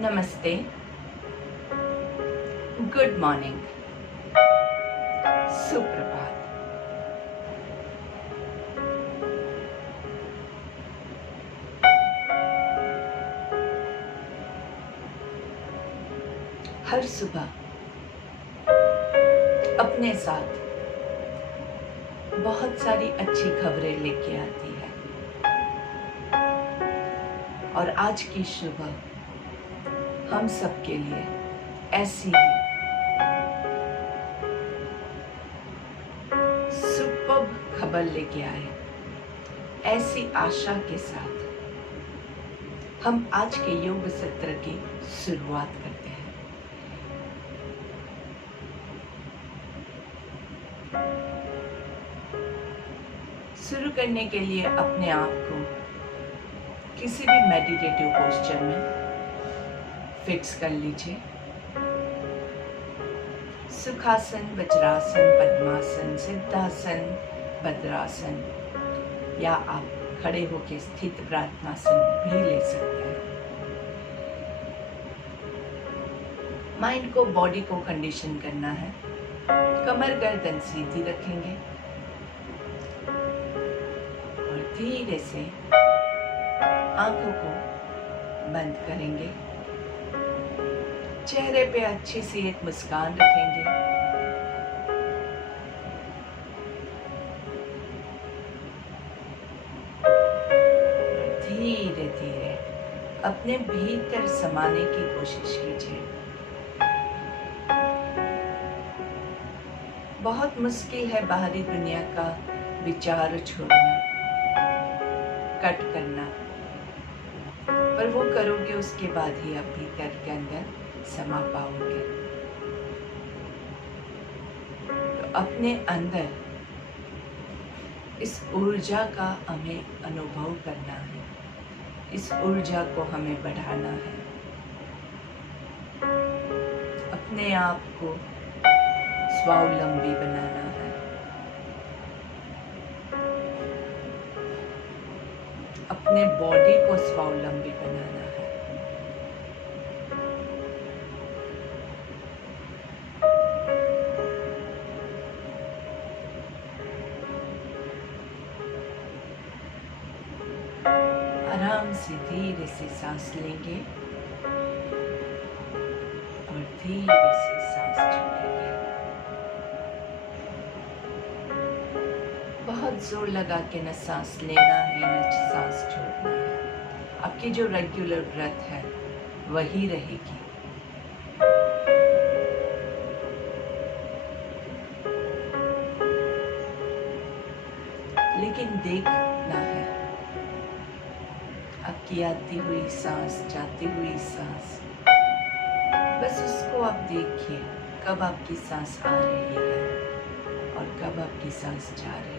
नमस्ते, good morning, सुप्रभात। हर सुबह अपने साथ बहुत सारी अच्छी खबरें लेके आती है और आज की सुबह हम सबके लिए ऐसी ही सुपर्ब खबर लेके आए। ऐसी आशा के साथ हम आज के योग सत्र की शुरुआत करते हैं। शुरू करने के लिए अपने आप को किसी भी मेडिटेटिव पोस्चर में फिक्स कर लीजिए। सुखासन, वज्रासन, पद्मासन, सिद्धासन, भद्रासन या आप खड़े होकर स्थित प्रार्थनासन भी ले सकते हैं। माइंड को, बॉडी को कंडीशन करना है। कमर गर्दन सीधी रखेंगे और धीरे से आंखों को बंद करेंगे। चेहरे पे अच्छी सी एक मुस्कान रखेंगे। धीरे धीरे अपने भीतर समाने की कोशिश कीजिए। बहुत मुश्किल है बाहरी दुनिया का विचार छोड़ना, कट करना, पर वो करोगे उसके बाद ही आप भीतर के अंदर समा पाओगे। तो अपने अंदर इस ऊर्जा का हमें अनुभव करना है, इस ऊर्जा को हमें बढ़ाना है। अपने आप को स्वावलंबी बनाना है, अपने बॉडी को स्वावलंबी बनाना है। आराम से धीरे से सांस लेंगे और धीरे से सांस छोड़ेंगे। बहुत जोर लगा के न सांस लेना है न सांस छोड़ना है। आपकी जो रेगुलर ब्रेथ है वही रहेगी। लेकिन देखना है आपकी आती हुई सांस, जाती हुई सांस, बस उसको आप देखिए। कब आपकी सांस आ रही है और कब आपकी सांस जा रही है।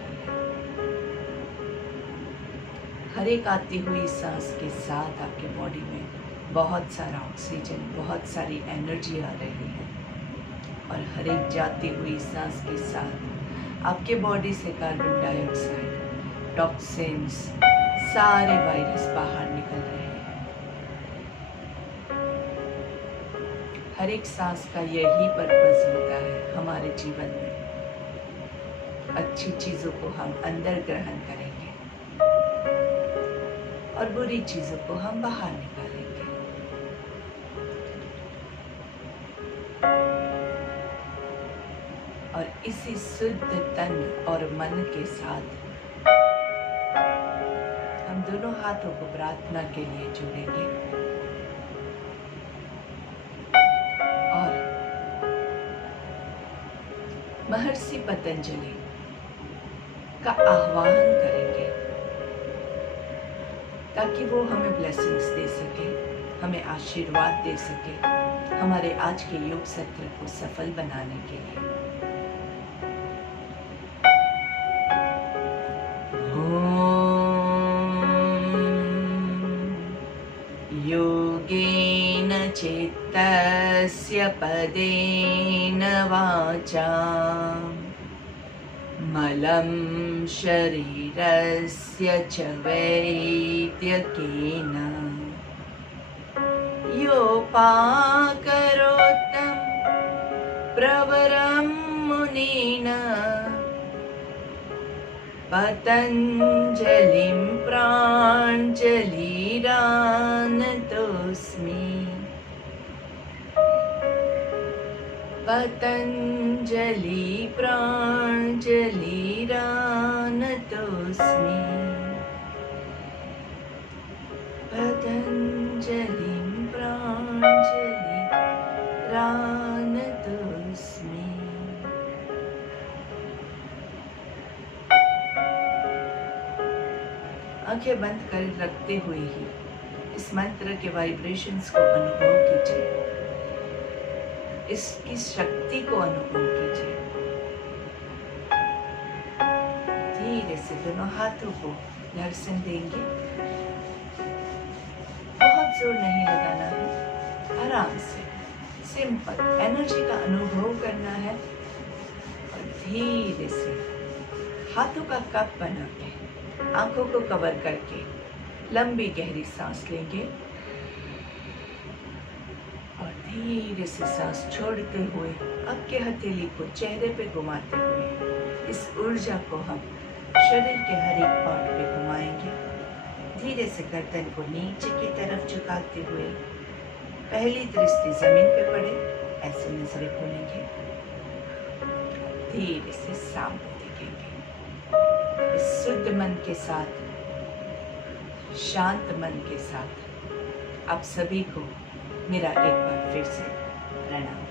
हर एक आती हुई सांस के साथ आपके बॉडी में बहुत सारा ऑक्सीजन, बहुत सारी एनर्जी आ रही है और हर एक जाती हुई सांस के साथ आपके बॉडी से कार्बन डाइऑक्साइड, टॉक्सिन्स, सारे वायरस बाहर निकल रहे हैं। हर एक सांस का यही पर्पस होता है हमारे जीवन में। अच्छी चीजों को हम अंदर ग्रहण करेंगे और बुरी चीजों को हम बाहर निकालेंगे। और इसी शुद्ध तन और मन के साथ हम दोनों हाथों को प्रार्थना के लिए जोड़ेंगे और महर्षि पतंजलि का आह्वान करेंगे ताकि वो हमें ब्लेसिंग्स दे सके, हमें आशीर्वाद दे सके हमारे आज के योग सत्र को सफल बनाने के लिए। योगेन चित्तस्य पदेन वाचा मलं शरीरस्य च वैद्यकेन योपाकरोत्तं प्रवरं मुनिना पतञ्जलिं प्राञ्जलिरानतोऽस्मि पतञ्जलि प्राञ्जलिरानतोऽस्मि पतञ्जलिं प्राञ्जलिरानतोऽस्मि। आंखें बंद कर रखते हुए ही इस मंत्र के वाइब्रेशंस को अनुभव कीजिए, इसकी शक्ति को अनुभव कीजिए। धीरे से दोनों हाथों को दर्शन देंगे। बहुत जोर नहीं लगाना है, आराम से सिंपल एनर्जी का अनुभव करना है और धीरे से हाथों का कप बना के आंखों को कवर करके लंबी गहरी सांस लेंगे और धीरे से सांस छोड़ते हुए आपके हथेली को चेहरे पे घुमाते हुए इस ऊर्जा को हम शरीर के हर एक पार्ट पे घुमाएंगे। धीरे से गर्दन को नीचे की तरफ झुकाते हुए पहली दृष्टि जमीन पे पड़े, ऐसे नजरें खोलेंगे। धीरे से सामने देखेंगे। इस शुद्ध मन के साथ, शांत मन के साथ आप सभी को मेरा एक बार फिर से प्रणाम।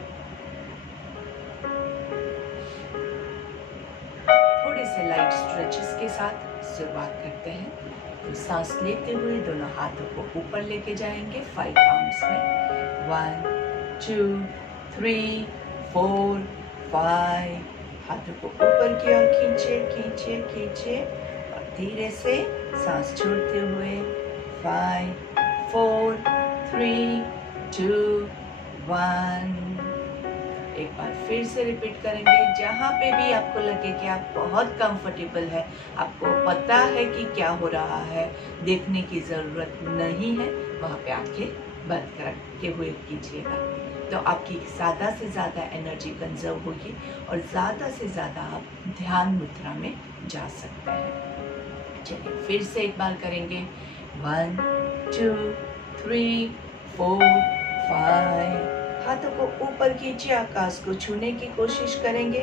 थोड़े से लाइट स्ट्रेचेस के साथ शुरुआत करते हैं। तो सांस लेते हुए दोनों हाथों को ऊपर लेके जाएंगे 5 काउंट्स में। 1 2 3 4 5। हाथों को ऊपर की ओर खींचे खींचे खींचे और धीरे से सांस छोड़ते हुए 5 4 3 2 1। एक बार फिर से रिपीट करेंगे। जहाँ पे भी आपको लगे कि आप बहुत कंफर्टेबल है, आपको पता है कि क्या हो रहा है, देखने की ज़रूरत नहीं है, वहाँ पे आंखें बंद करके हुए कीजिएगा। तो आपकी ज़्यादा से ज़्यादा एनर्जी कंजर्व होगी और ज़्यादा से ज़्यादा आप ध्यान मुद्रा में जा सकते हैं। चलिए फिर से एक बार करेंगे। 1 2 3 4 5। हाथों को ऊपर खींचे, आकाश को छूने की कोशिश करेंगे।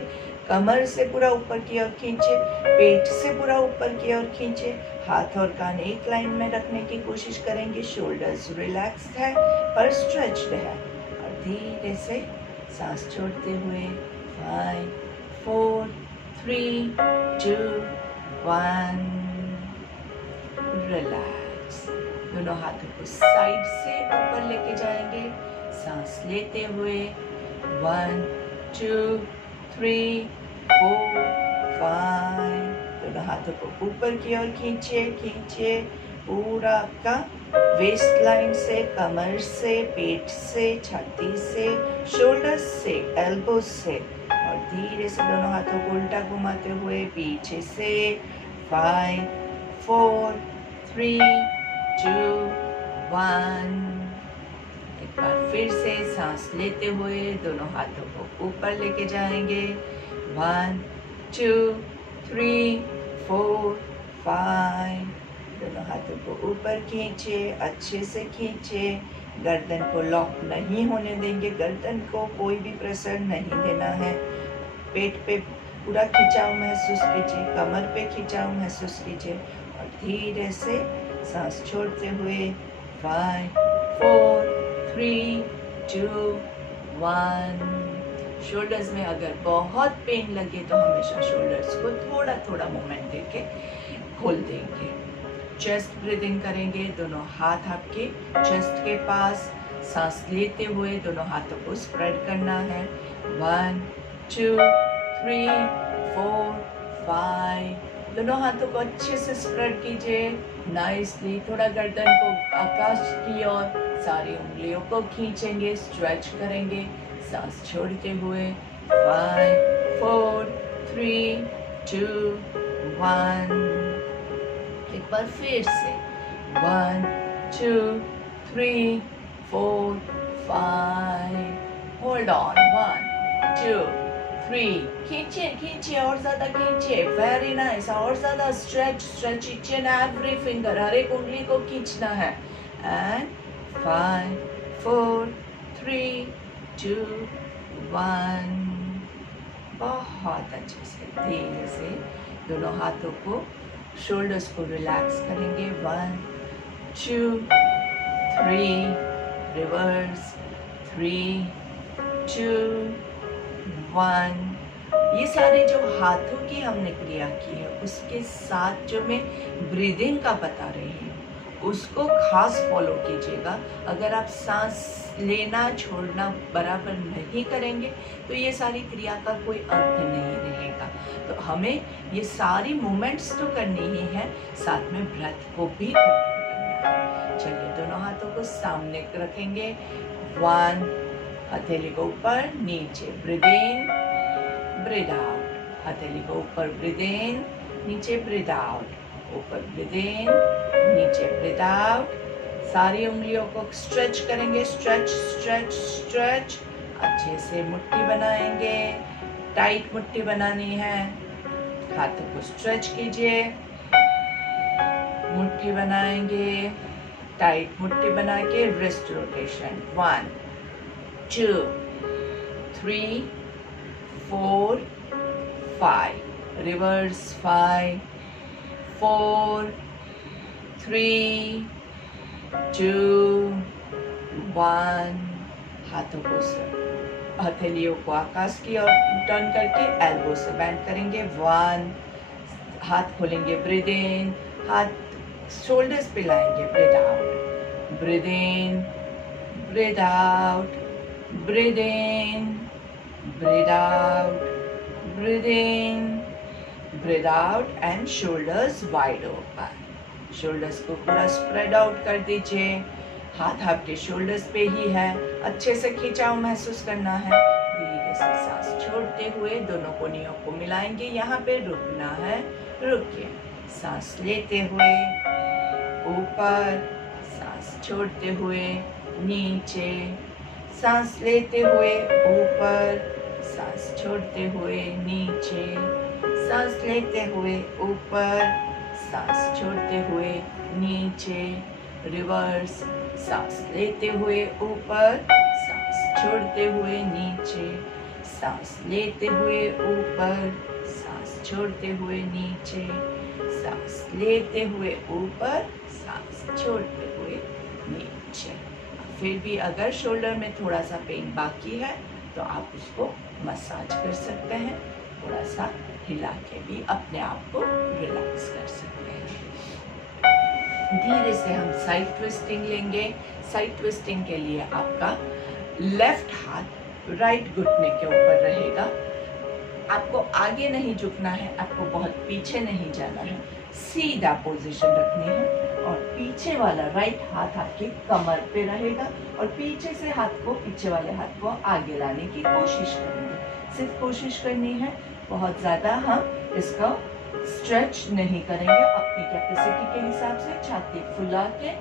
कमर से पूरा ऊपर की ओर खींचे, पेट से पूरा ऊपर की ओर खींचे। हाथ और कान एक लाइन में रखने की कोशिश करेंगे। शोल्डर्स रिलैक्स्ड है पर स्ट्रेच्ड है और धीरे से सांस छोड़ते हुए 5 4 3 2 1। रिलैक्स। दोनों हाथों को साइड से ऊपर लेके जाएंगे। सांस लेते हुए 1 2 3 4 5। दोनों हाथों को ऊपर की ओर खींचे खींचे। पूरा आपका वेस्ट लाइन से, कमर से, पेट से, छाती से, शोल्डर से, एल्बो से और धीरे से दोनों हाथों को उल्टा घुमाते हुए पीछे से 5 4 3 2 1। एक बार फिर से सांस लेते हुए दोनों हाथों को ऊपर लेके जाएंगे। 1 2 3 4 5। दोनों हाथों को ऊपर खींचे, अच्छे से खींचे। गर्दन को लॉक नहीं होने देंगे, गर्दन को कोई भी प्रेशर नहीं देना है। पेट पे पूरा खिंचाव महसूस कीजिए, कमर पे खिंचाव महसूस कीजिए और धीरे से सांस छोड़ते हुए 5 4 3 2 1। शोल्डर्स में अगर बहुत पेन लगे तो हमेशा शोल्डर्स को थोड़ा थोड़ा मूवमेंट देके खोल देंगे। चेस्ट ब्रीदिंग करेंगे। दोनों हाथ आपके चेस्ट के पास। सांस लेते हुए दोनों हाथों को स्प्रेड करना है। 1 2 3 4 5। दोनों हाथों को अच्छे से स्प्रेड कीजिए नाइसली। थोड़ा गर्दन को आकाश की ओर, सारी उंगलियों को खींचेंगे, स्ट्रेच करेंगे। सांस छोड़ते हुए 5 4 3 2 1। एक बार फिर से 1 2 3 4 5 होल्ड ऑन 1 2 3 खींचिए खींचिए और ज्यादा खींचिए, वेरी नाइस, और ज्यादा stretch each and every finger, हर एक उंगली को खींचना है, एंड 5 4 3 2 1। बहुत अच्छे से धीरे से दोनों हाथों को, शोल्डर्स को रिलैक्स करेंगे, 1 2 3 रिवर्स, 3 2 1। ये सारे जो हाथों की हमने क्रिया की है उसके साथ जो मैं ब्रीदिंग का बता रही हूँ उसको खास फॉलो कीजिएगा। अगर आप सांस लेना छोड़ना बराबर नहीं करेंगे तो ये सारी क्रिया का कोई अर्थ नहीं रहेगा। तो हमें ये सारी मूवमेंट्स तो करनी ही है, साथ में ब्रेथ को भी करना है। चलिए दोनों हाथों को सामने रखेंगे, 1 हथेली को ऊपर नीचे, ब्रीद इन ब्रीद आउट, हथेली को ऊपर, ब्रीद इन नीचे, ब्रीद आउट, ऊपर ब्रीद इन नीचे, ब्रीद आउट। सारी उंगलियों को स्ट्रेच करेंगे, स्ट्रेच स्ट्रेच स्ट्रेच, अच्छे से मुट्ठी बनाएंगे, टाइट मुट्ठी बनानी है, हाथों को स्ट्रेच कीजिए, मुट्ठी बनाएंगे, टाइट मुट्ठी बना के रिस्ट रोटेशन, 1 2 3 4 5 रिवर्स, 5 4 3 2 1। हाथों को हथेलियों को आकाश की ओर टर्न करके एल्बो से बैंड करेंगे, 1 हाथ खोलेंगे, ब्रीद इन, हाथ शोल्डर्स पे लाएंगे, breathe out, breathe in breathe out, breathe in, breathe out, breathe in, breathe out, and shoulders wide open. shoulders को पूरा spread out कर दीजिए, हाथ आपके shoulders पे ही है, अच्छे से खिंचाव महसूस करना है। धीरे से सांस छोड़ते हुए दोनों कोनियों को मिलाएंगे, यहाँ पे रुकना है, रुकिए, सांस लेते हुए ऊपर, सांस छोड़ते हुए नीचे, सांस लेते हुए ऊपर, सांस छोड़ते हुए नीचे, सांस लेते हुए ऊपर, सांस छोड़ते हुए नीचे, रिवर्स, सांस लेते हुए ऊपर, सांस छोड़ते हुए नीचे, सांस लेते हुए ऊपर, सांस छोड़ते हुए नीचे, सांस लेते हुए ऊपर, सांस छोड़ते हुए नीचे। फिर भी अगर शोल्डर में थोड़ा सा पेन बाकी है तो आप उसको मसाज कर सकते हैं, थोड़ा सा हिला के भी अपने आप को रिलैक्स कर सकते हैं। धीरे से हम साइड ट्विस्टिंग लेंगे। साइड ट्विस्टिंग के लिए आपका लेफ्ट हाथ राइट घुटने के ऊपर रहेगा, आपको आगे नहीं झुकना है, आपको बहुत पीछे नहीं जाना है, सीधा पोजीशन रखनी है, और पीछे वाला राइट हाथ आपके कमर पे रहेगा और पीछे से हाथ को, पीछे वाले हाथ को आगे लाने की कोशिश करेंगे। सिर्फ कोशिश करनी है, बहुत ज्यादा हम इसका स्ट्रेच नहीं करेंगे। अपनी कैपेसिटी के हिसाब से छाती फुला के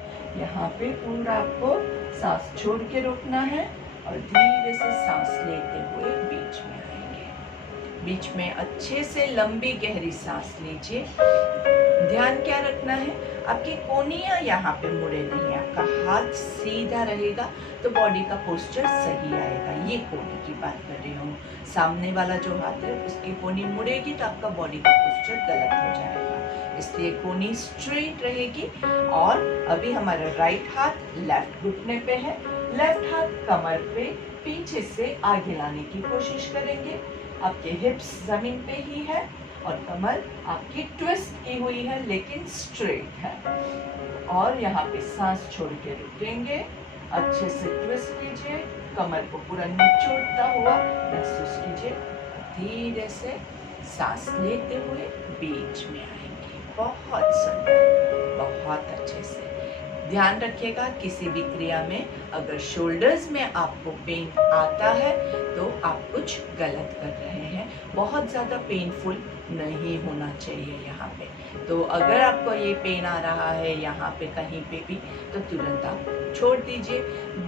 यहाँ पे पूरा आपको सांस छोड़ के रोकना है और धीरे से सांस लेते हुए बीच में आएंगे। बीच में अच्छे से लंबी गहरी सांस लीजिए। ध्यान क्या रखना है, आपकी कोनियां यहाँ पे मुड़े नहीं, आपका हाथ सीधा रहेगा तो बॉडी का पोस्चर सही आएगा। ये कोनी की बात कर रही हूँ, सामने वाला जो हाथ है उसकी कोनी मुड़ेगी तो आपका बॉडी का पोस्चर गलत हो जाएगा, इसलिए कोनी स्ट्रेट रहेगी। और अभी हमारा राइट हाथ लेफ्ट घुटने पे है, लेफ्ट हाथ कमर पे पीछे से आगे लाने की कोशिश करेंगे। आपके हिप्स जमीन पे ही है और कमर आपकी ट्विस्ट की हुई है लेकिन स्ट्रेट है। और यहाँ पे सांस छोड़ के रुकेंगे, अच्छे से ट्विस्ट कीजिए, कमर को पूरा निचोड़ता हुआ महसूस कीजिए। धीरे से सांस लेते हुए बीच में आएंगे। बहुत सुंदर, बहुत अच्छे से। ध्यान रखिएगा किसी भी क्रिया में अगर शोल्डर्स में आपको पेन आता है तो आप कुछ कुछ गलत कर रहे हैं। बहुत ज़्यादा पेनफुल नहीं होना चाहिए यहाँ पे। तो अगर आपको ये पेन आ रहा है यहाँ पे कहीं पे भी, तो तुरंत आप छोड़ दीजिए।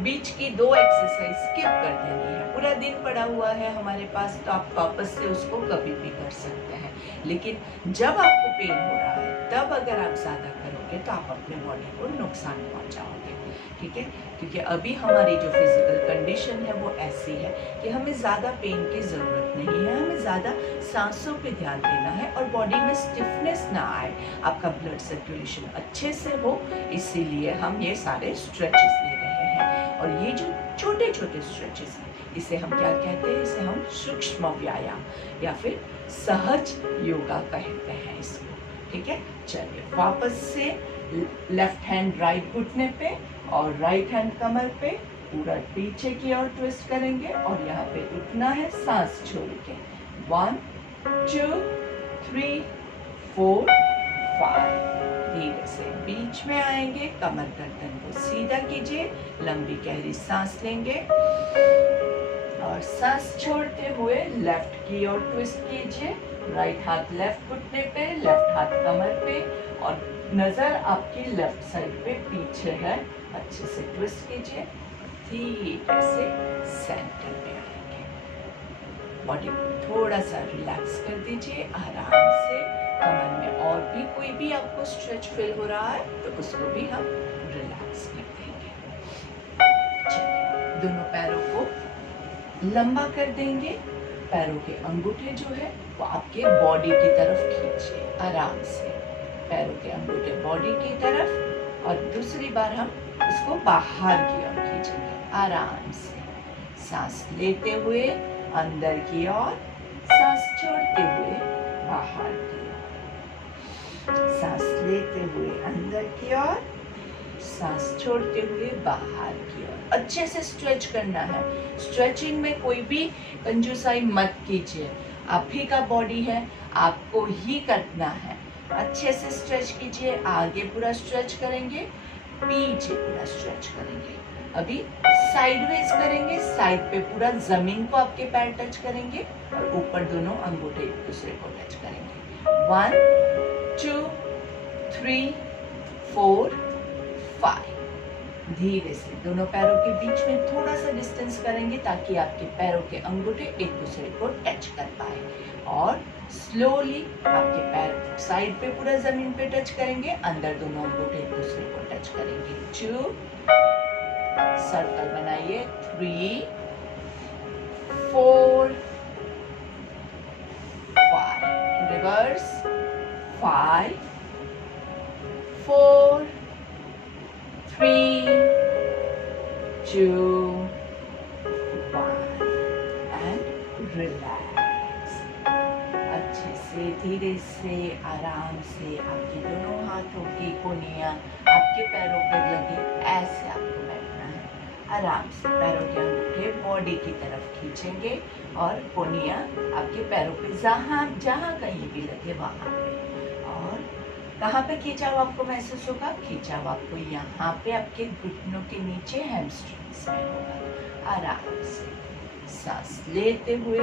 बीच की 2 एक्सरसाइज स्किप कर देनी है। पूरा दिन पड़ा हुआ है हमारे पास, तो आप वापस से उसको कभी भी कर सकते हैं। लेकिन जब आपको पेन हो रहा है तब अगर आप ज़्यादा करोगे तो आप अपने बॉडी को नुकसान पहुँचाओगे, ठीक है। क्योंकि अभी हमारी जो फिजिकल कंडीशन है वो ऐसी है कि हमें ज़्यादा पेन की ज़रूरत नहीं है। हमें ज़्यादा सांसों पे ध्यान देना है और बॉडी में स्टिफनेस ना आए, आपका ब्लड सर्कुलेशन अच्छे से हो, इसीलिए हम ये सारे स्ट्रेचेस ले रहे हैं। और ये जो छोटे छोटे स्ट्रेचेस हैं, इसे हम क्या कहते हैं? इसे हम सूक्ष्म व्यायाम या फिर सहज योगा कहते हैं इसको, ठीक है। चलिए वापस से लेफ्ट हैंड राइट घुटने पे और राइट हैंड कमर पे पूरा पीछे की ओर ट्विस्ट करेंगे और यहाँ पे उठना है सांस छोड़ के। 1 2 3 4 5। धीरे से बीच में आएंगे, कमर गर्दन को सीधा कीजिए, लंबी गहरी सांस लेंगे और सांस छोड़ते हुए लेफ्ट की ओर ट्विस्ट कीजिए। राइट हाथ लेफ्ट घुटने पे, लेफ्ट हाथ कमर पे और नजर आपकी लेफ्ट साइड पे पीछे है। अच्छे से ट्विस्ट कीजिए, धीरे से सेंटर में आएंगे। बॉडी को थोड़ा सा रिलैक्स कर दीजिए आराम से। कमर में और भी कोई भी आपको स्ट्रेच फील हो रहा है तो उसको भी हम रिलैक्स कर देंगे। चलिए दोनों पैरों को लंबा कर देंगे। पैरों के अंगूठे जो है वो आपके बॉडी की तरफ खींचिए आराम से। पैरों के अंगूठे बॉडी की तरफ और दूसरी बार हम उसको बाहर की ओर खींचेंगे आराम से। सांस लेते हुए अंदर की ओर, सांस छोड़ते हुए बाहर की ओर। सांस लेते हुए अंदर की ओर, सांस छोड़ते हुए बाहर की ओर। अच्छे से स्ट्रेच करना है। स्ट्रेचिंग में कोई भी कंजूसाई मत कीजिए। आप ही का बॉडी है, आपको ही करना है। अच्छे से स्ट्रेच कीजिए। आगे पूरा स्ट्रेच करेंगे, पीछे पूरा स्ट्रेच करेंगे। अभी साइडवेज करेंगे, साइड पे पूरा जमीन को आपके पैर टच करेंगे और ऊपर दोनों अंगूठे एक दूसरे को टच करेंगे। 1 2 3 4 5। धीरे से दोनों पैरों के बीच में थोड़ा सा डिस्टेंस करेंगे ताकि आपके पैरों के अंगूठे एक दूसरे को टच कर पाए। और स्लोली आपके पैर साइड पे पूरा जमीन पे टच करेंगे, अंदर दोनों अंगूठे एक दूसरे को टच करेंगे। 2 सर्कल बनाइए। 3 4 5। रिवर्स। 5 4 3 2 1 and relax। अच्छे से धीरे से आराम से आपके दोनों हाथों की कोनियां आपके पैरों पर लगे, ऐसे आपको बैठना है। आराम से पैरों के अंगूठे बॉडी की तरफ खींचेंगे और कोनियां आपके पैरों पे जहाँ कहीं भी लगे वहां पे। और कहाँ पे खींचाव आपको महसूस होगा? खींचाव आपको यहाँ पे आपके घुटनों के नीचे हैमस्ट्रिंग्स में होगा। आराम से सांस लेते हुए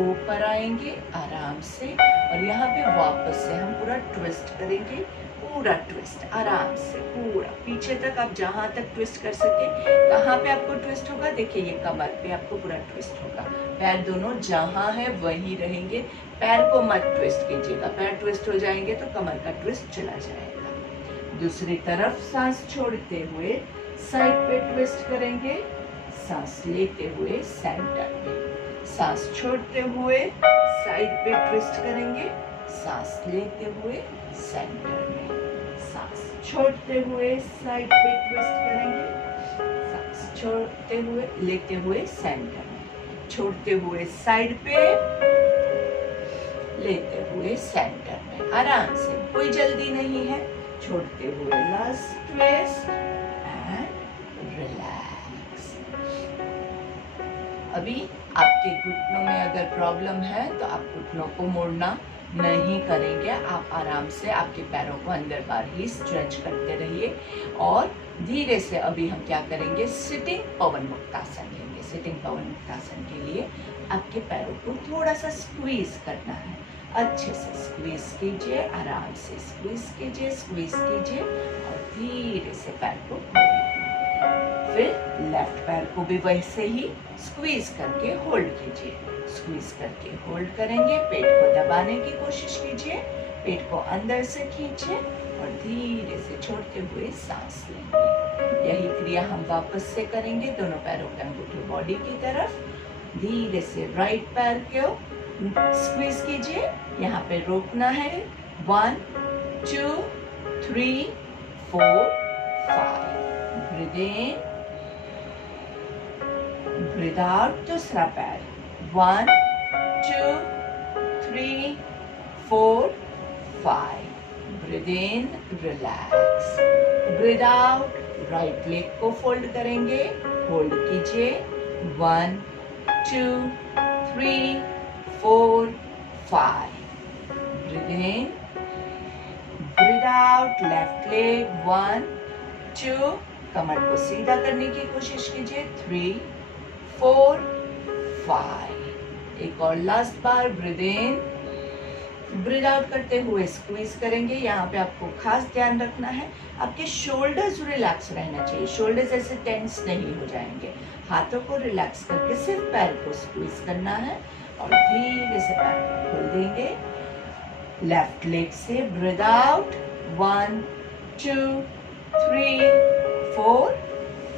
ऊपर आएंगे आराम से और यहाँ पे वापस से हम पूरा ट्विस्ट करेंगे। पूरा ट्विस्ट आराम से पूरा पीछे तक, आप जहाँ तक ट्विस्ट कर सके। कहाँ पे आपको ट्विस्ट होगा? देखिए ये कमर पे आपको पूरा ट्विस्ट होगा। पैर दोनों जहाँ है वहीं रहेंगे, पैर को मत ट्विस्ट कीजिएगा। पैर ट्विस्ट हो जाएंगे तो कमर का ट्विस्ट चला जाएगा। दूसरी तरफ सांस छोड़ते हुए साइड पे ट्विस्ट करेंगे। सांस लेते हुए सेंटर पे, सांस छोड़ते हुए साइड पे ट्विस्ट करेंगे। सांस लेते हुए सेंटर में, सांस छोड़ते हुए साइड पे ट्विस्ट करेंगे। सांस छोड़ते हुए लेते हुए सेंटर में, छोड़ते हुए साइड पे, लेते हुए सेंटर में। आराम से, कोई जल्दी नहीं है। छोड़ते हुए लास्ट ट्विस्ट एंड रिलैक्स। अभी आपके घुटनों में अगर प्रॉब्लम है तो आप घुटनों को मोड़ना नहीं करेंगे। आप आराम से आपके पैरों को अंदर बाहर ही स्ट्रेच करते रहिए। और धीरे से अभी हम क्या करेंगे? सिटिंग पवन मुक्तासन लेंगे। सिटिंग पवन मुक्तासन के लिए आपके पैरों को थोड़ा सा स्क्वीज करना है। अच्छे से स्क्वीज कीजिए, आराम से स्क्वीज कीजिए, स्क्वीज कीजिए और धीरे से पैर को खोलिए। फिर लेफ्ट पैर को भी वैसे ही स्क्वीज करके होल्ड कीजिए। स्क्वीज करके होल्ड करेंगे, पेट को दबाने की कोशिश कीजिए, पेट को अंदर से खींचिए और धीरे से छोड़ते हुए सांस लेंगे। यही क्रिया हम वापस से करेंगे, दोनों पैरों के अंगूठे बॉडी की तरफ। धीरे से राइट पैर को स्क्वीज कीजिए, यहाँ पे रोकना है। 1 2 3 4 5। Breathe in, breathe out. दूसरा पैर 1 2 3 4 5। Breathe in, relax, breathe out. Right leg को फोल्ड करेंगे, होल्ड कीजिए। 1 2 3 4 5। Breathe in, breathe out. Left leg 1 2, कमर को सीधा करने की कोशिश कीजिए। 3 4 5। एक और last bar. Breathe in, breathe out करते हुए स्क्वीज करेंगे। यहाँ पे आपको खास ध्यान रखना है, आपके शोल्डर्स रिलैक्स रहना चाहिए, शोल्डर्स ऐसे टेंस नहीं हो जाएंगे। हाथों को रिलैक्स करके सिर्फ पैर को स्क्वीज करना है और धीरे से पैर को खोल देंगे। लेफ्ट लेग से ब्रीथ आउट। 1 2 3 4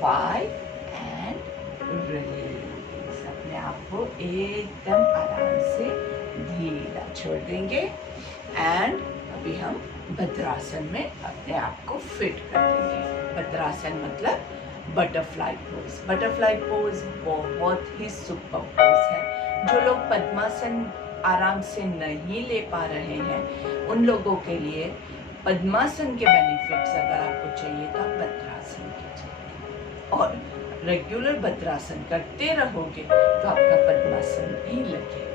5 and release. अपने आप को एकदम आराम से ढीला छोड़ देंगे एंड अभी हम भद्रासन में अपने आप को फिट कर देंगे। भद्रासन मतलब बटरफ्लाई पोज। बटरफ्लाई पोज बहुत ही सुपर पोज है। जो लोग पद्मासन आराम से नहीं ले पा रहे हैं, उन लोगों के लिए पद्मासन के बेनिफिट्स अगर आपको चाहिए तो आप भद्रासन कीजिए और रेगुलर भद्रासन करते रहोगे तो आपका पद्मासन भी लगेगा।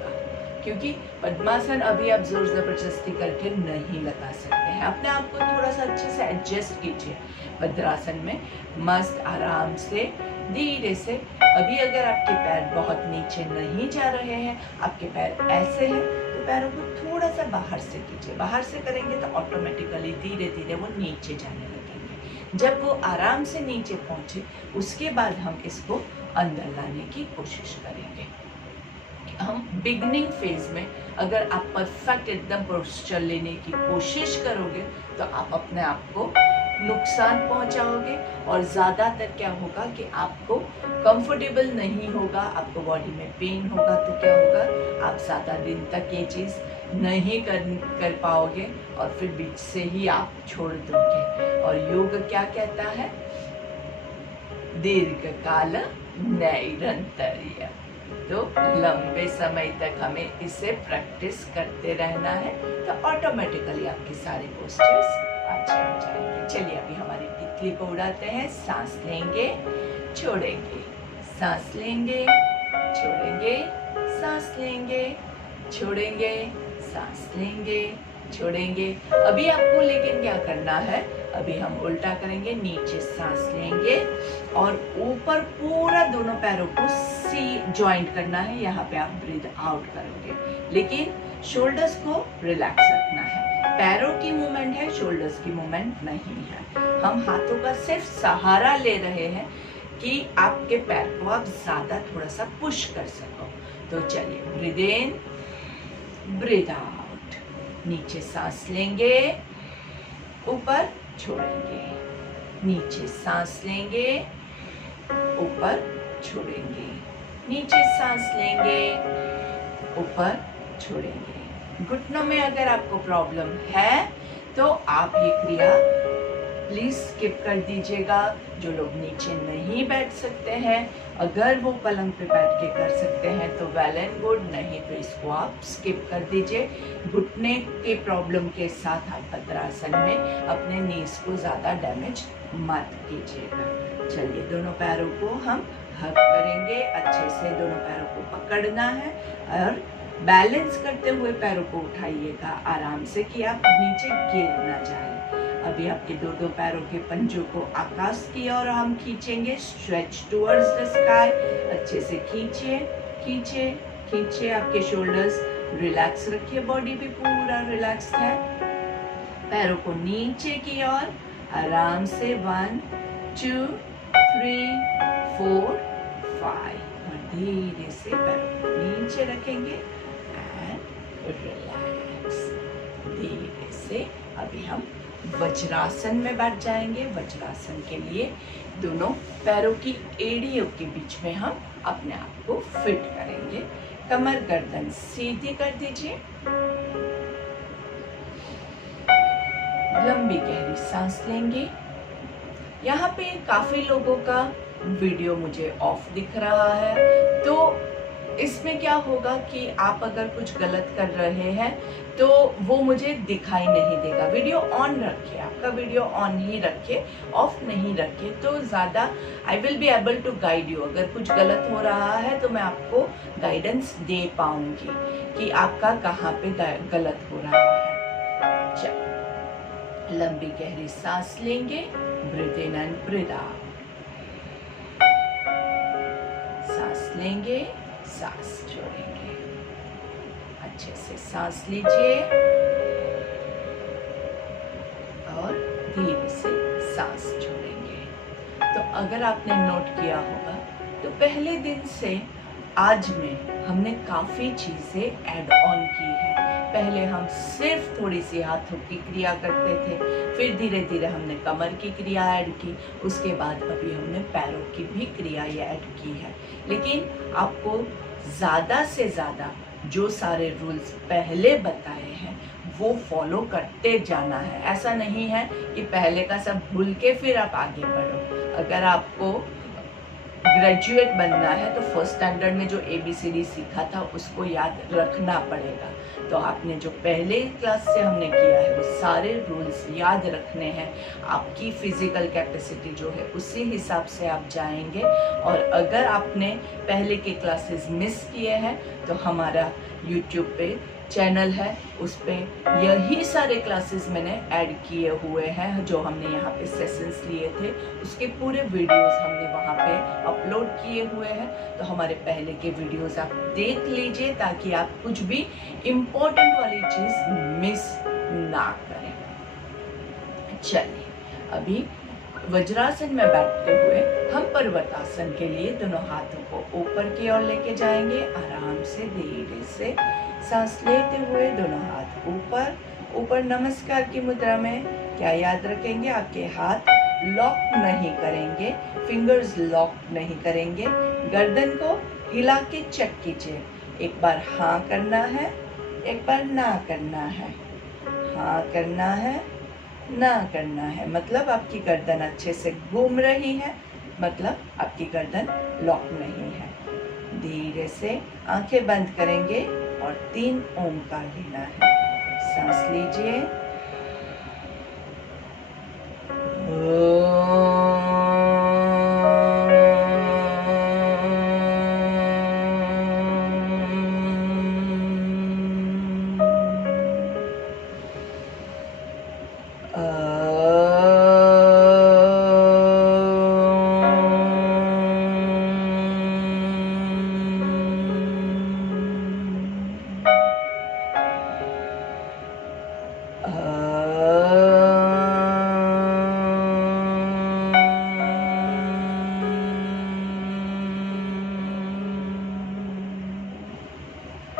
क्योंकि पद्मासन अभी आप जोर जबरदस्ती करके नहीं लगा सकते हैं। अपने आप को थोड़ा सा अच्छे से एडजस्ट कीजिए भद्रासन में, मस्त आराम से धीरे से। अभी अगर आपके पैर बहुत नीचे नहीं जा रहे हैं, आपके पैर ऐसे हैं, तो पैरों को थोड़ा सा बाहर से कीजिए। बाहर से करेंगे तो ऑटोमेटिकली धीरे धीरे वो नीचे जाने लगेंगे। जब वो आराम से नीचे पहुंचे, उसके बाद हम इसको अंदर लाने की कोशिश करेंगे। हम बिगनिंग फेज में अगर आप परफेक्ट एकदम पोस्चर लेने की कोशिश करोगे तो आप अपने आप को नुकसान पहुंचाओगे और ज़्यादातर क्या होगा कि आपको कंफर्टेबल नहीं होगा, आपको बॉडी में पेन होगा। तो क्या होगा, आप ज़्यादा दिन तक ये चीज़ नहीं कर पाओगे और फिर बीच से ही आप छोड़ दोगे। और योग क्या कहता है, दीर्घकाल नैरंतर्य। तो लंबे समय तक हमें इसे प्रैक्टिस करते रहना है, तो ऑटोमेटिकली आपकी सारी पोस्चर्स अच्छे हो जाएंगे। चलिए अभी हमारी तितली को उड़ाते हैं। सांस लेंगे, छोड़ेंगे, सांस लेंगे, छोड़ेंगे, सांस लेंगे, छोड़ेंगे, सांस लेंगे, छोड़ेंगे। अभी आपको लेकिन क्या करना है, अभी हम उल्टा करेंगे, नीचे सांस लेंगे और ऊपर पूरा दोनों पैरों को सी जॉइंट करना है। यहाँ पे आप ब्रीथ आउट करोगे, लेकिन शोल्डर्स को रिलैक्स रखना है। पैरों की मूवमेंट है, शोल्डर्स की मूवमेंट नहीं है। हम हाथों का सिर्फ सहारा ले रहे हैं कि आपके पैर को आप ज्यादा थोड़ा सा पुश कर सको। तो चलिए, ब्रीथ इन, ब्रीथ आउट। नीचे सांस लेंगे, ऊपर छोड़ेंगे, नीचे सांस लेंगे, ऊपर छोड़ेंगे, नीचे सांस लेंगे, ऊपर छोड़ेंगे। घुटनों में अगर आपको प्रॉब्लम है तो आप ये क्रिया प्लीज स्किप कर दीजिएगा। जो लोग नीचे नहीं बैठ सकते हैं, अगर वो पलंग पे बैठ के कर सकते हैं तो वेल एंड गुड, नहीं तो इसको आप स्किप कर दीजिए। घुटने के प्रॉब्लम के साथ आप भद्रासन में अपने नीज को ज़्यादा डैमेज मत कीजिएगा। चलिए, दोनों पैरों को हम हग करेंगे। अच्छे से दोनों पैरों को पकड़ना है और बैलेंस करते हुए पैरों को उठाइएगा आराम से कि आप नीचे गिर ना जाए। अभी आपके दो पैरों के पंजों को आकाश की ओर हम खींचेंगे, स्ट्रेच टुवर्ड्स द स्काई। अच्छे से खींचिए, खींचिए, खींचिए, आपके शोल्डर्स रिलैक्स रखिए, बॉडी भी पूरा रिलैक्स है। पैरों को नीचे की ओर आराम से 1 2 3 4 5 और धीरे से पैरों को नीचे रखेंगे एंड रिलैक्स। धीरे से अभी हम वज्रासन में बैठ जाएंगे। वज्रासन के लिए दोनों पैरों की एड़ियों के बीच में हम अपने आप को फिट करेंगे। कमर गर्दन सीधी कर दीजिए। लंबी गहरी सांस लेंगे। यहाँ पे काफी लोगों का वीडियो मुझे ऑफ दिख रहा है, तो इसमें क्या होगा कि आप अगर कुछ गलत कर रहे हैं तो वो मुझे दिखाई नहीं देगा। वीडियो ऑन रखिए, आपका वीडियो ऑन ही रखिए, ऑफ नहीं रखिए, तो ज़्यादा I will be able to guide you. अगर कुछ गलत हो रहा है तो मैं आपको गाइडेंस दे पाऊंगी कि आपका कहाँ पे गलत हो रहा है। चलो, लंबी गहरी सांस लेंगे। Breathe in and breathe out. सांस लेंगे, सांस छोड़ेंगे। अच्छे से सांस लीजिए और धीरे से सांस छोड़ेंगे। तो अगर आपने नोट किया होगा तो पहले दिन से आज में हमने काफी चीजें ऐड ऑन की है। पहले हम सिर्फ थोड़ी सी हाथों की क्रिया करते थे, फिर धीरे धीरे हमने कमर की क्रिया ऐड की, उसके बाद अभी हमने पैरों की भी क्रिया ऐड की है। लेकिन आपको ज़्यादा से ज़्यादा जो सारे रूल्स पहले बताए हैं वो फॉलो करते जाना है। ऐसा नहीं है कि पहले का सब भूल के फिर आप आगे बढ़ो। अगर आपको ग्रेजुएट बनना है तो फर्स्ट स्टैंडर्ड में जो ABCD सीखा था उसको याद रखना पड़ेगा। तो आपने जो पहले क्लास से हमने किया है वो सारे रूल्स याद रखने हैं। आपकी फिजिकल कैपेसिटी जो है उसी हिसाब से आप जाएंगे। और अगर आपने पहले के क्लासेस मिस किए हैं तो हमारा YouTube पे चैनल है, उस पर यही सारे क्लासेस मैंने ऐड किए हुए हैं। जो हमने यहाँ पे सेशंस लिए थे उसके पूरे वीडियोस हमने वहाँ पे अपलोड किए हुए हैं। तो हमारे पहले के वीडियोस आप देख लीजिए ताकि आप कुछ भी इम्पोर्टेंट वाली चीज़ मिस ना करें। चलिए, अभी वज्रासन में बैठते हुए हम पर्वतासन के लिए दोनों हाथों को ऊपर की ओर लेके जाएंगे। आराम से धीरे से सांस लेते हुए दोनों हाथ ऊपर ऊपर नमस्कार की मुद्रा में। क्या याद रखेंगे? आपके हाथ लॉक नहीं करेंगे, फिंगर्स लॉक नहीं करेंगे। गर्दन को हिला के चेक कीजिए। एक बार हाँ करना है, एक बार ना करना है। हाँ करना है, ना करना है, मतलब आपकी गर्दन अच्छे से घूम रही है, मतलब आपकी गर्दन लॉक नहीं है। धीरे से आंखें बंद करेंगे और 3 ओंकार लेना है। सांस लीजिए।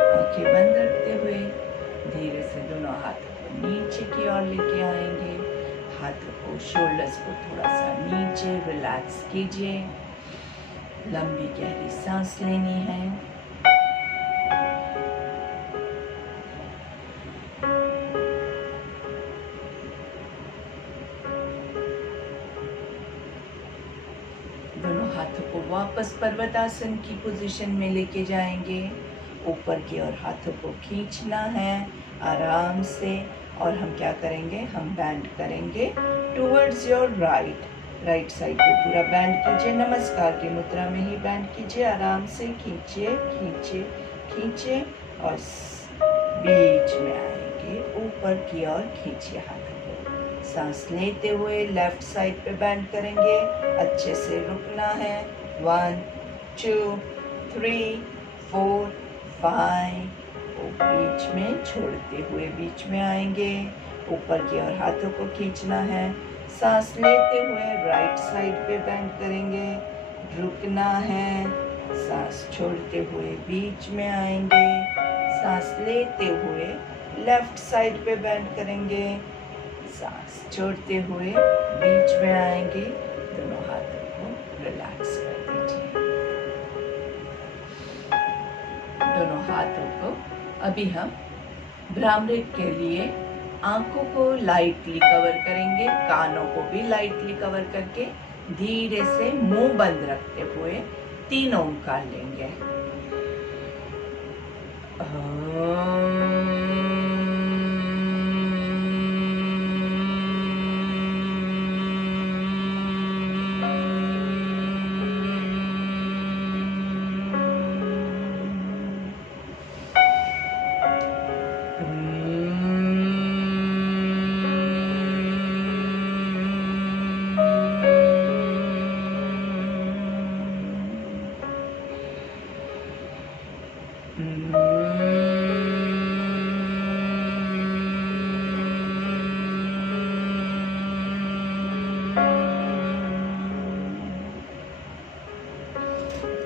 आंखें बंद रखते हुए धीरे से दोनों हाथों को नीचे की ओर लेके आएंगे। हाथों को, शोल्डर्स को थोड़ा सा नीचे रिलैक्स कीजिए। लंबी गहरी सांस लेनी है। दोनों हाथों को वापस पर्वतासन की पोजीशन में लेके जाएंगे। ऊपर की ओर हाथों को खींचना है आराम से। और हम क्या करेंगे? हम बैंड करेंगे टुवर्ड्स योर राइट साइड पे पूरा बैंड कीजिए। नमस्कार की मुद्रा में ही बैंड कीजिए। आराम से खींचिए खींचिए खींचिए और बीच में आएंगे। ऊपर की ओर खींचिए हाथों को। सांस लेते हुए लेफ्ट साइड पे बैंड करेंगे। अच्छे से रुकना है। 1 2 3 4 5, बीच में छोड़ते हुए बीच में आएंगे, ऊपर की ओर हाथों को खींचना है। सांस लेते हुए राइट साइड पे बेंड करेंगे, रुकना है। सांस छोड़ते हुए बीच में आएंगे, सांस लेते हुए लेफ्ट साइड पे बेंड करेंगे, सांस छोड़ते हुए बीच में आएंगे। दोनों हाथों को रिलैक्स कर दीजिए। दोनों हाथों को अभी हम भ्रामरी के लिए आंखों को लाइटली कवर करेंगे, कानों को भी लाइटली कवर करके धीरे से मुंह बंद रखते हुए 3 ओंकार लेंगे।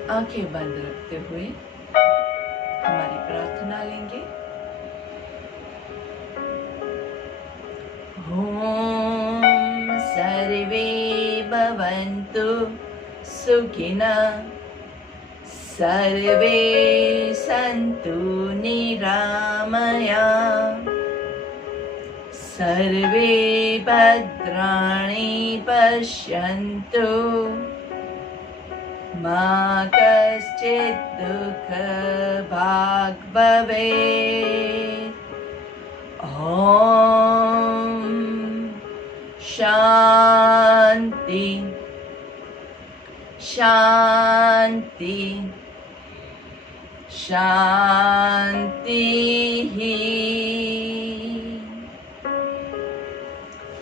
आंखें बंद रखते हुए हमारी प्रार्थना लेंगे। ओम सर्वे भवन्तु सुखिनः, सर्वे सन्तु निरामया, सर्वे भद्राणि पश्यन्तु, मा कश्चित् दुःखभाग् भवेत्। ॐ शान्ति शान्ति शान्तिः।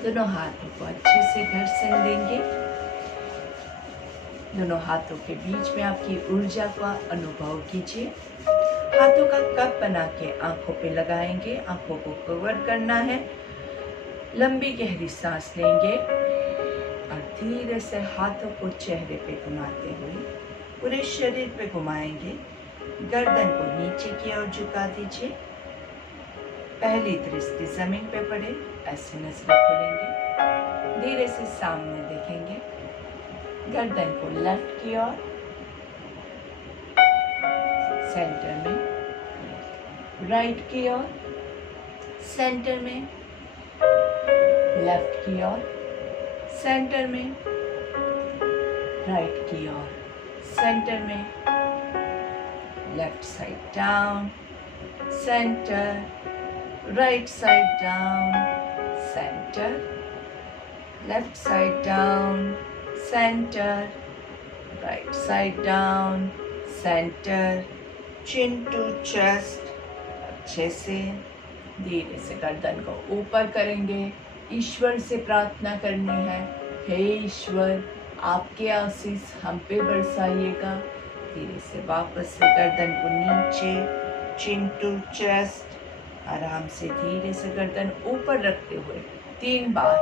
दोनों हाथों को अच्छे से घर्षण देंगे। दोनों हाथों के बीच में आपकी ऊर्जा का अनुभव कीजिए। हाथों का कप बना के आंखों पे लगाएंगे, आंखों को कवर करना है। लंबी गहरी सांस लेंगे और धीरे से हाथों को चेहरे पे घुमाते हुए पूरे शरीर पे घुमाएंगे। गर्दन को नीचे की ओर झुका दीजिए। पहली दृष्टि जमीन पे पड़े, ऐसे नजरें खोलेंगे। धीरे से सामने देखेंगे। गर्दन को लेफ्ट की ओर, सेंटर में, राइट की ओर, सेंटर में, लेफ्ट की ओर, सेंटर में, राइट की ओर, सेंटर में, left side down, centre, right side down, centre, left side down, centre, right side down, centre, chin to chest. अच्छे से धीरे से गर्दन को ऊपर करेंगे। ईश्वर से प्रार्थना करनी है, हे ईश्वर आपके आशीष हम पे बरसाइएगा। धीरे से वापस से गर्दन को नीचे, चिन टू चेस्ट। आराम से धीरे से गर्दन ऊपर रखते हुए 3 बार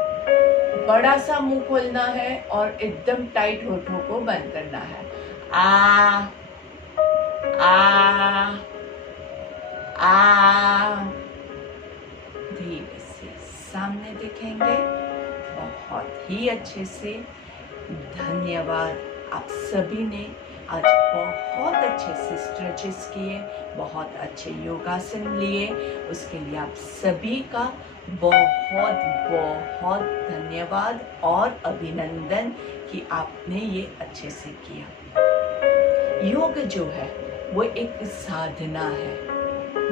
बड़ा सा मुंह खोलना है और एकदम टाइट होठों को बंद करना है। आ आ आ। धीरे से सामने देखेंगे। बहुत ही अच्छे से धन्यवाद। आप सभी ने आज बहुत अच्छे से स्ट्रेचेस किए, बहुत अच्छे योगासन लिए। उसके लिए आप सभी का बहुत बहुत धन्यवाद और अभिनंदन कि आपने ये अच्छे से किया। योग जो है वो एक साधना है।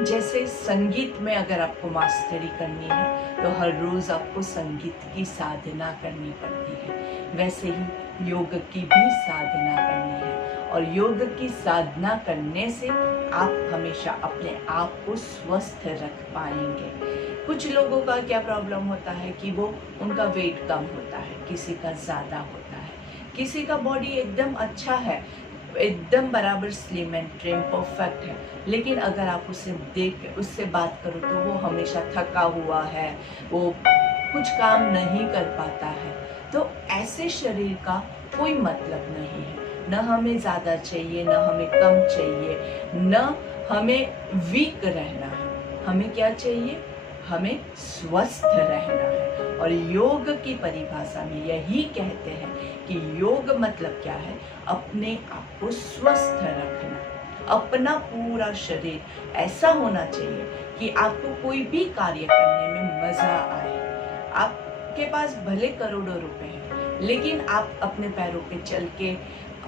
जैसे संगीत में अगर आपको मास्टरी करनी है तो हर रोज आपको संगीत की साधना करनी पड़ती है, वैसे ही योग की भी साधना करनी है। और योग की साधना करने से आप हमेशा अपने आप को स्वस्थ रख पाएंगे। कुछ लोगों का क्या प्रॉब्लम होता है कि वो उनका वेट कम होता है, किसी का ज़्यादा होता है, किसी का बॉडी एकदम अच्छा है, एकदम बराबर स्लिम एंड ट्रिम परफेक्ट है, लेकिन अगर आप उसे देख उससे बात करो तो वो हमेशा थका हुआ है, वो कुछ काम नहीं कर पाता है, तो ऐसे शरीर का कोई मतलब नहीं है। न हमें ज़्यादा चाहिए, न हमें कम चाहिए, न हमें वीक रहना है। हमें क्या चाहिए? हमें स्वस्थ रहना है। और योग की परिभाषा में यही कहते हैं कि योग मतलब क्या है? अपने आप को स्वस्थ रखना। अपना पूरा शरीर ऐसा होना चाहिए कि आपको कोई भी कार्य करने में मजा आए। आपके पास भले करोड़ों रुपए हैं, लेकिन आप अपने पैरों पे चल के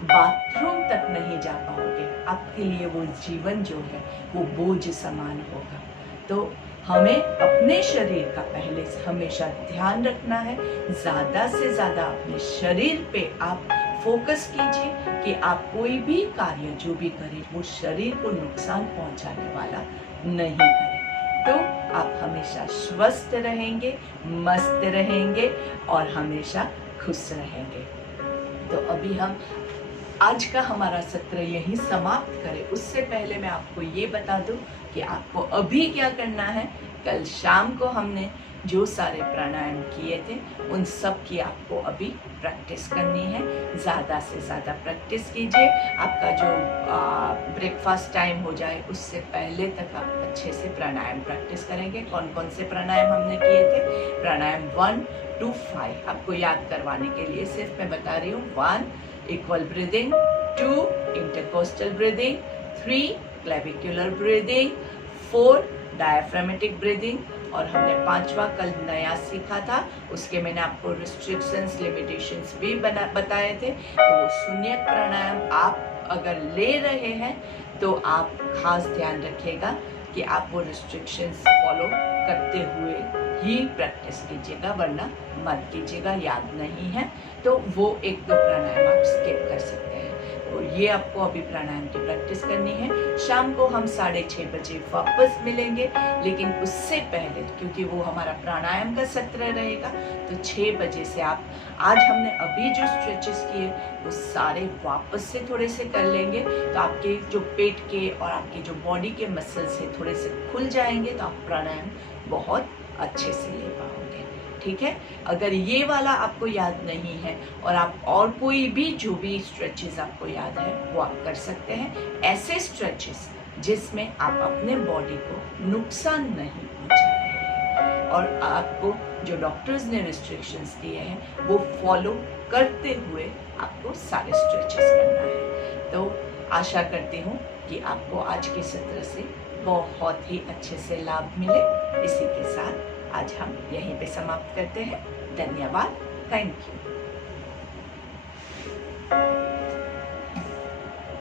बाथरूम तक नहीं जा पाओगे। आपके लिए वो जीवन जो है वो बोझ समान होगा। तो हमें अपने शरीर का पहले से हमेशा ध्यान रखना है। ज़्यादा से ज़्यादा अपने शरीर पे आप फोकस कीजिए कि आप कोई भी कार्य जो भी करें वो शरीर को नुकसान पहुंचाने वाला नहीं करें। तो आप हमेशा स्वस्थ रहेंगे, मस्त रहेंगे और हमेशा खुश रहेंगे। तो अभी हम आज का हमारा सत्र यहीं समाप्त करें, उससे पहले मैं आपको ये बता दूं कि आपको अभी क्या करना है। कल शाम को हमने जो सारे प्राणायाम किए थे उन सब की आपको अभी प्रैक्टिस करनी है। ज़्यादा से ज़्यादा प्रैक्टिस कीजिए। आपका जो ब्रेकफास्ट टाइम हो जाए उससे पहले तक आप अच्छे से प्राणायाम प्रैक्टिस करेंगे। कौन कौन से प्राणायाम हमने किए थे? प्राणायाम 1 to 5 आपको याद करवाने के लिए सिर्फ मैं बता रही हूँ। 1 equal breathing, 2 intercostal breathing, 3 clavicular breathing, 4 diaphragmatic breathing, और हमने 5वां कल नया सीखा था, उसके मैंने आपको रिस्ट्रिक्शंस लिमिटेशंस भी बताए थे। तो वो शून्य प्राणायाम आप अगर ले रहे हैं तो आप खास ध्यान रखिएगा कि आप वो रिस्ट्रिक्शंस फॉलो करते हुए ही प्रैक्टिस कीजिएगा, वरना मत कीजिएगा। याद नहीं है तो वो 1-2 प्राणायाम आप स्किप कर सकते हैं। तो ये आपको अभी प्राणायाम की प्रैक्टिस करनी है। शाम को हम 6:30 बजे वापस मिलेंगे, लेकिन उससे पहले क्योंकि वो हमारा प्राणायाम का सत्र रहेगा तो 6 बजे से आप आज हमने अभी जो स्ट्रेचेस किए वो सारे वापस से थोड़े से कर लेंगे, तो आपके जो पेट के और आपके जो बॉडी के मसल्स है थोड़े से खुल जाएंगे, तो आप प्राणायाम बहुत अच्छे से ले पाओगे। ठीक है? अगर ये वाला आपको याद नहीं है और आप और कोई भी जो भी स्ट्रेचेस आपको याद है वो आप कर सकते हैं। ऐसे स्ट्रेचेस जिसमें आप अपने बॉडी को नुकसान नहीं पहुंचा रहे हैं और आपको जो डॉक्टर्स ने रिस्ट्रिक्शंस दिए हैं वो फॉलो करते हुए आपको सारे स्ट्रेचेस करना है। तो आशा करती हूँ कि आपको आज के सत्र से बहुत ही अच्छे से लाभ मिले। इसी के साथ आज हम यहीं पे समाप्त करते हैं। धन्यवाद। Thank you.